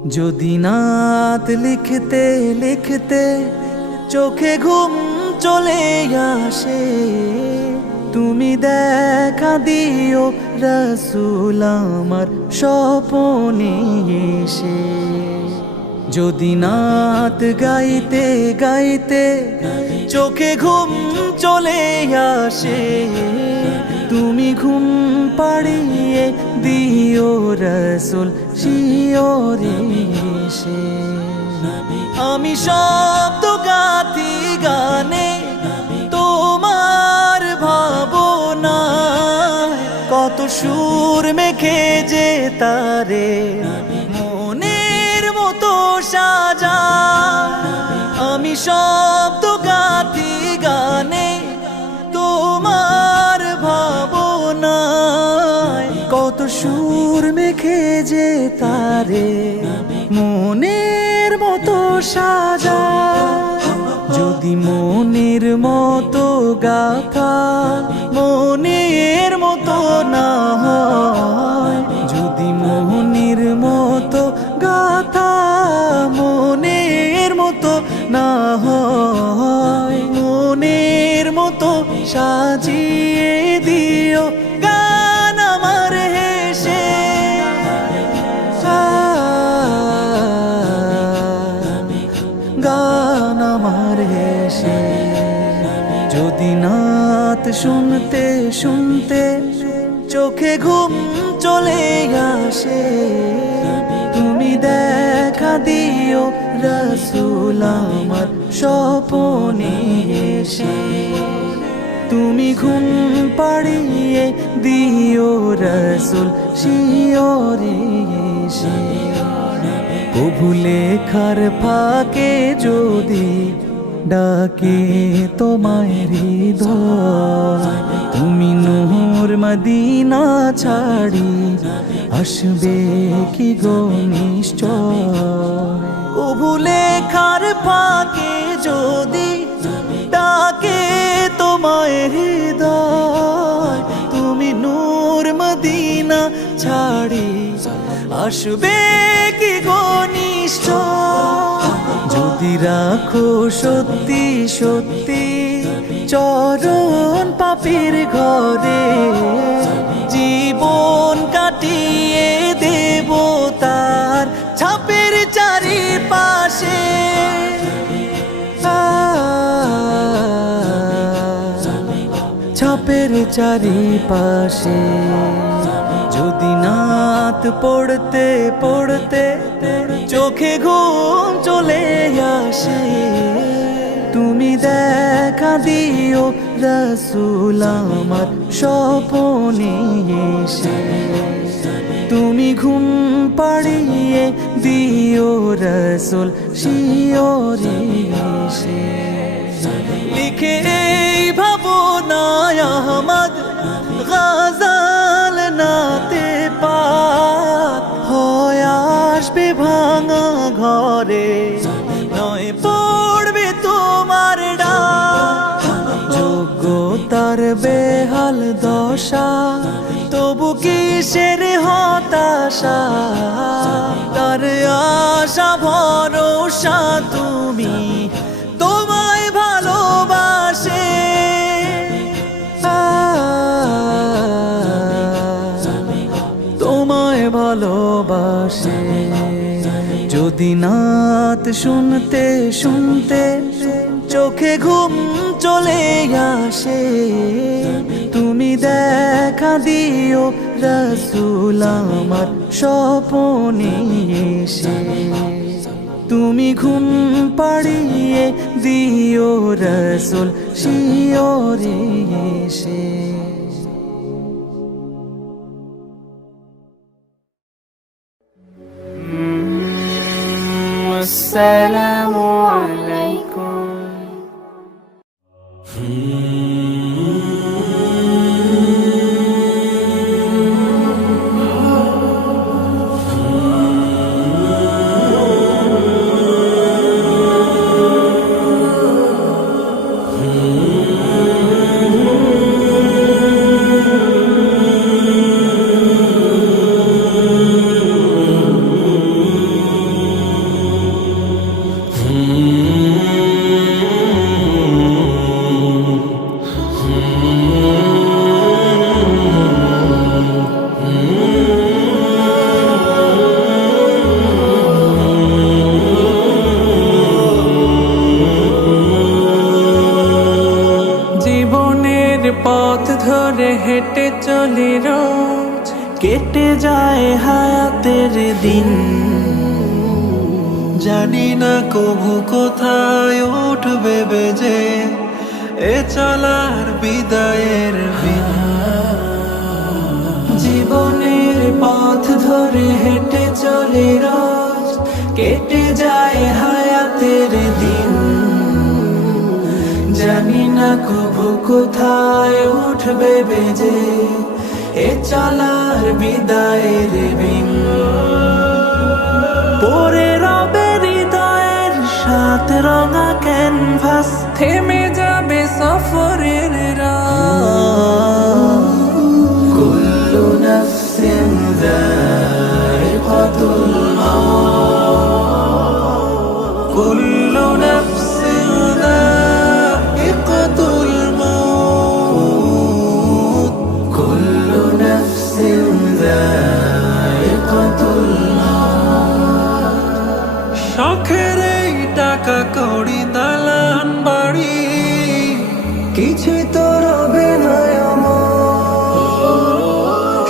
যদি নাত লিখতে লিখতে চোখে ঘুম চলে আসে, তুমি দেখা দিও রাসূল আমার স্বপনে এসে। যদি নাত গাইতে গাইতে চোখে ঘুম চলে আসে, তুমি ঘুম পাড়িয়ে দিও রাসূল শিয়রে এসে। আমি শব্দ গাথি গানে তোমার ভাবনা, কত সুর মেখে যে তারে মনের মতো সাজা। আমি শব্দ গাথি গানে তোমার ভাবনায়, কত সুর মেখে যে তারে মনের মতো সাজা। যদি মনের মতো গাথা মনের মতো না হয়, যদি মনের মতো গাথা মনের মতো না হয়, মনের মতো সাজিয়ে দিও গান আমার হেসে। গান আমার হেসে। যদি নাত শুনতে শুনতে চোখে ঘুম চলে আসে, তুমি দেখা দিও রাসূল আমার স্বপনে এসে। তুমি ঘুম পাড়িয়ে দিও রাসূল শিয়রে এসে। কভু লেখার ফাঁকে যদি ডাকে তোমায় হৃদয়, তুমি নূর মদিনা ছাড়ি আসবে কি গো নিশ্চয়। কভু লেখার ফাঁকে যদি ডাকে তোমায় হৃদয়, তুমি নূর মদিনা ছাড়ি আসবে কি গো নিশ্চয়। যদি রাখো সত্যি সত্যি চরণ পাপীর ঘরে, জীবন কাটিয়ে দেব তার ছাপের চারিপাশে। ছাপের চারিপাশে। যদি নাত পড়তে পড়তে চোখে ঘুম চলে আসে, তুমি দেখা দিও রাসূল আমার স্বপনে এসে। তুমি ঘুম পাড়িয়ে দিও রাসূল শিয়রে এসে। লিখে এই ভাবনায় আহমদ গজল নাতে পাক হয় আসবে ভাঙা ঘরে, নয় পড়বে তোমার ডাক। যোগ্যতার বেহাল দশা তবু কিসের হতাশা, তার আশা ভরসা তুমি তোমায় ভালোবাসে। তোমায় ভালোবাসে। যদি নাত শুনতে শুনতে চোখে ঘুম চলে আসে, তুমি দেখা দিও রাসূল আমার স্বপনে এসে। তুমি ঘুম পাড়িয়ে দিও রাসূল শিয়রে এসে। আসসালামু আলাইকুম। হেঁটে চলি রোজ, কেটে যায় হায়াতের দিন। জানি না কবু কোথায় উঠবে বেজে এ চলার বিদায়ের বিন। জীবনের পথ ধরে হেঁটে চলি রোজ, কেটে যায় হায়াতের দিন। জানি না কবু কোথায় উঠবে বেজে এ চলার বিদায়ের বিন। পরে রবে হৃদয়ের সাত রঙা ক্যানভাস, থেমে যাবে সফরের রাত। কুল্লু নাফসিন যায়িকাতুল মাউত, কুল্লু নাফসিন যায়িকাতুল মাউত, কুল্লু নাফসিন যায়িকাতুল মাউত। শখের এই টাকা কড়ি দালান বাড়ি কিছুই তো রবে না আমার।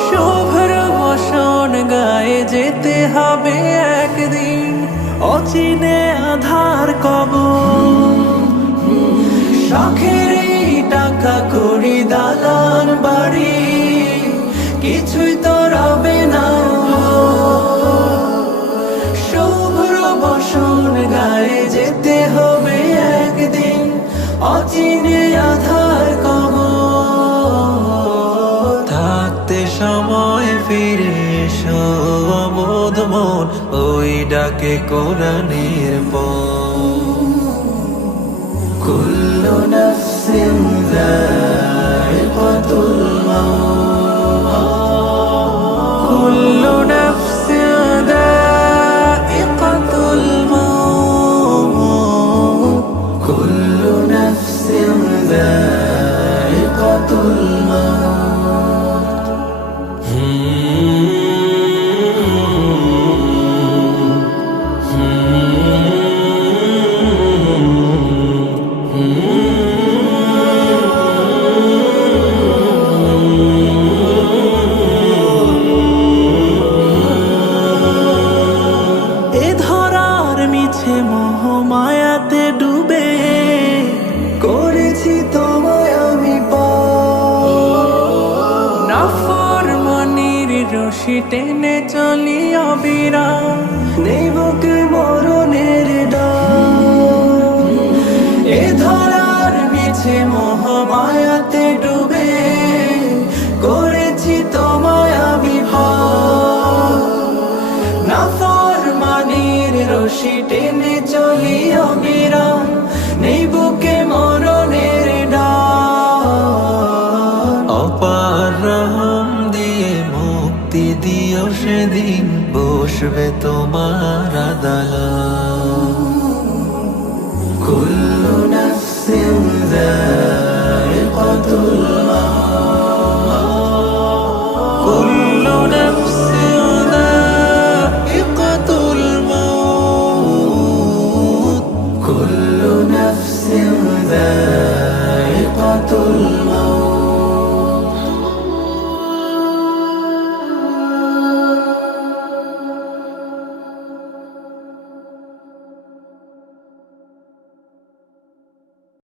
শুভ্র বসন গায়ে যেতে হবে একদিন, অচিনে আধার কবর। শখের এই টাকা কড়ি দালান বাড়ি কিছুই তো রবে না। শুভ্র বসন গায়ে যেতে হবে একদিন, অচিনে আধার কবর। থাকতে সময় ফিরে এসো অবোধ মন, ওই ডাকে কোরআনের পথ। কুল্লু নাফসিন যায়িকাতুল মাউত, কুল্লু নাফসিন যায়িকাতুল মাউত, কুল্লু নাফসিন যায়িকাতুল মোহমায়াতে ডুবে করেছি তোমায় আমি নাফরমানির রশি টেনে চলি অবিরাম, নেই বুকে মরণের ডাক। এ ধরার মিছে মোহমায়াতে ডুবে করেছি তোমায় আমি নাফরমানির রশি টেনে চলি অবিরাম, নেই বুকে মরণের ডাক। অপার রহম দিয়ে মুক্তি দিও সেদিন, বসবে তোমার আদালত। কুল্লু নাফসিন